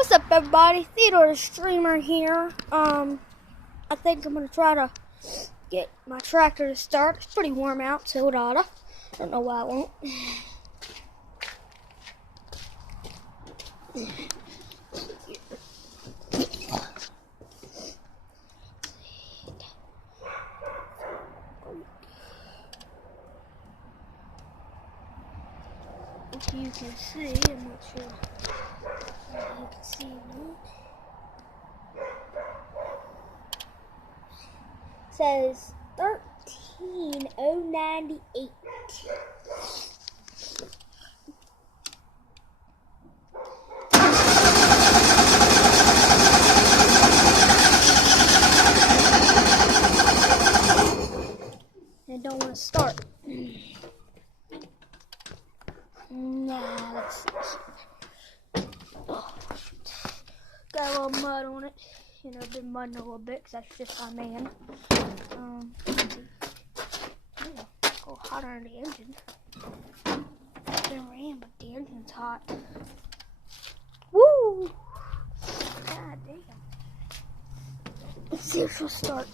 What's up, everybody? Theodore the Streamer here. I think I'm gonna try to get my tractor to start. It's pretty warm out, so it oughta. Don't know why it won't. If you can see, I'm not sure if you can see me. It says 13098. And don't want to start. Nah, let's see. Oh, got a little mud on it. You know, been mudding a little bit because that's just my man. Go hotter in the engine. It's been raining, but the engine's hot. Woo! God damn. Let's see if she'll start.